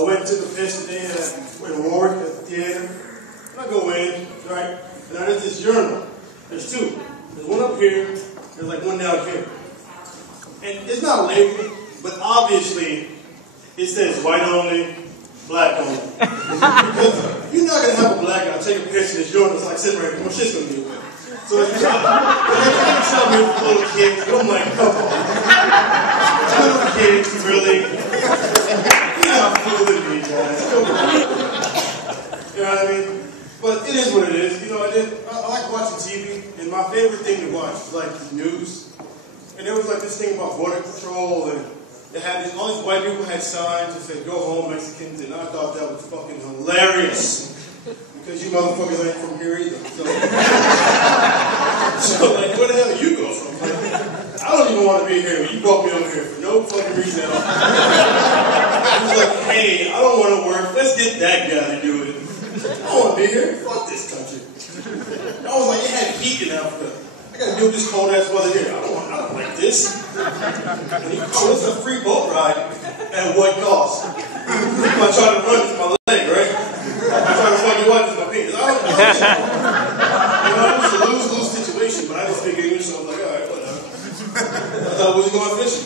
I went to the piss today in Warwick at the theater. And I go in, right? And I there's this urinal. There's two. There's one up here. There's like one down here. And it's not labeled, but obviously it says white only, black only. Because you're not gonna have a black guy take a piss in this urinal. It's like sitting right here. My shit's gonna be away. So it's trying to tell me it's little kids. I'm like, come on. Little kids, really? You're not fooling me, guys. Come on. You know what I mean? But it is what it is. You know, I like watching TV, and my favorite thing to watch is like the news. And there was like this thing about border control, and they had all these white people had signs that said, "Go home, Mexicans," and I thought that was fucking hilarious. Because you motherfuckers ain't from here either. So like, where the hell do you go from? Like, I don't even want to be here. You brought me over here for no fucking reason at all. I was like, hey, I don't want to work. Let's get that guy to do it. I don't want to be here. Fuck this country. I was like, it had heat in Africa. I got to deal with this cold ass weather here. I don't like this. And he, oh, it's a free boat ride. At what cost? I'm trying to run with my leg, right? I'm trying to fuck your wife with my penis. I don't know. You know, it was a lose-lose situation, but I didn't speak English, so I was like, all right, whatever. I thought we was going fishing.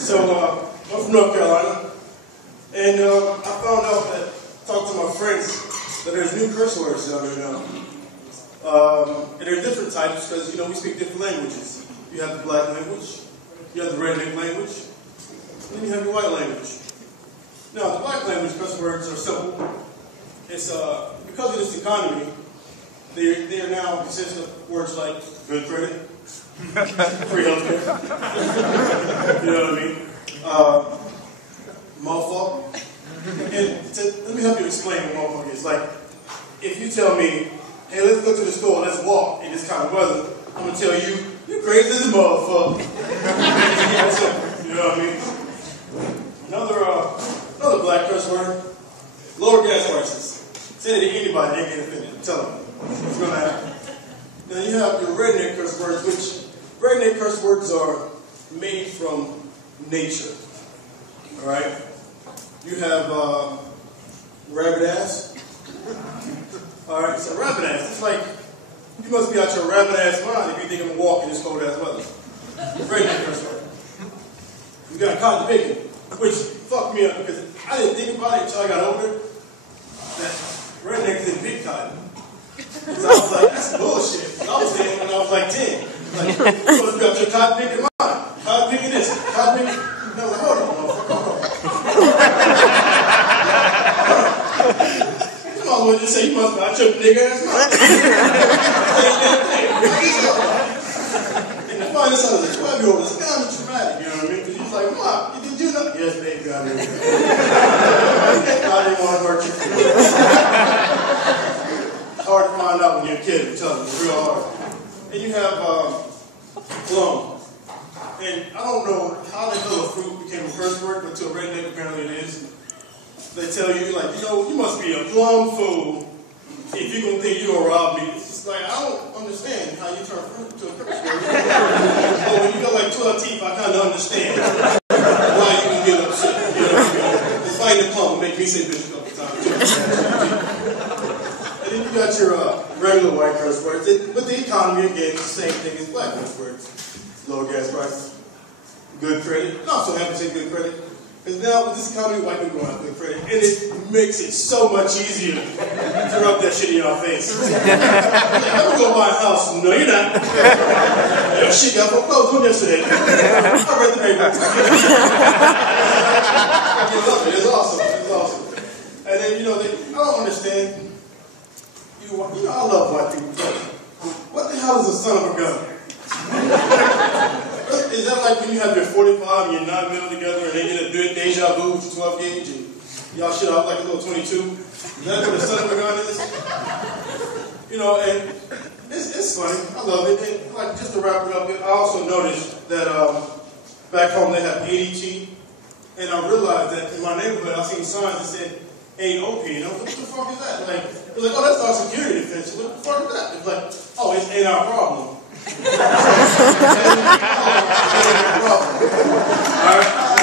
So, I'm from North Carolina, and I found out that, talked to my friends, that there's new curse words down there now. And there are different types, because, you know, we speak different languages. You have the black language, you have the redneck language, and then you have your white language. Now, the black language curse words are simple. It's because of this economy, they are now consist of words like good credit, free healthcare. You know what I mean? Motherfucker. And let me help you explain what motherfucker is. Like, if you tell me, hey, let's go to the store, let's walk in this kind of weather, I'm gonna tell you, you crazy as a motherfucker. You know what I mean? Another black curse word, lower gas prices. Say it to anybody, they get offended. Tell them. It's going to happen. Now you have your redneck curse words, which redneck curse words are made from nature. Alright? You have rabbit ass. Alright, so rabbit ass. It's like, you must be out your rabbit ass mind if you think I'm going to walk in this cold ass weather. Redneck curse word. You got cotton picking, which fucked me up because I didn't think about it until I got older. That rednecks didn't pick cotton. So I was like, that's bullshit. I was saying when I was like 10. Like, you must be out your cotton picking mind. Cotton picking this, cotton picking. And I was like, hold on, motherfucker, hold on. You might as well just say, you must be out your nigga ass mind. And to find this out as a 12-year-old is kind of traumatic, you know what I mean? Because he's like, Mom, did you know? Yes, baby, I did. I didn't want to hurt you. It's hard to find out when you're a kid, I'm telling you, it's real hard. And you have plum. And I don't know how the hell a fruit became a curse word, but to a redneck, apparently it is. They tell you, like, you know, you must be a plum fool if you're going to think you're going to rob me. It's just like, I don't understand how you turn fruit to a curse word. So when you got like 12 teeth, I kind of understand why you can get upset. You know what I mean? It's fighting the plum will make me say bitch a couple times. And then you got your regular white curse words. With the economy, again, it's the same thing as black curse words. Lower gas prices, good credit. Not so happy to say good credit. Because now with this economy, white people don't have good credit. And it makes it so much easier to rub that shit in your face. Like, I'm going to go buy a house. No, you're not. Your shit got foreclosed on yesterday. I read the paper. I love it. It's awesome. It's awesome. And then, you know, I don't understand. You know, I love white people. What the hell is a son of a gun? Is that like when you have your 45 and your 9mm together and they get a good deja vu with your 12 gauge and y'all shit out like a little 22? Is that what a son of a gun is? You know, and it's funny. I love it. And like, just to wrap it up, I also noticed that back home they have ADT. And I realized that in my neighborhood I seen signs that said AOP. And I was like, what the fuck is that? Like, it was like, oh, that's our security defense. What the fuck is that? It's like, oh, it ain't our problem. Alright?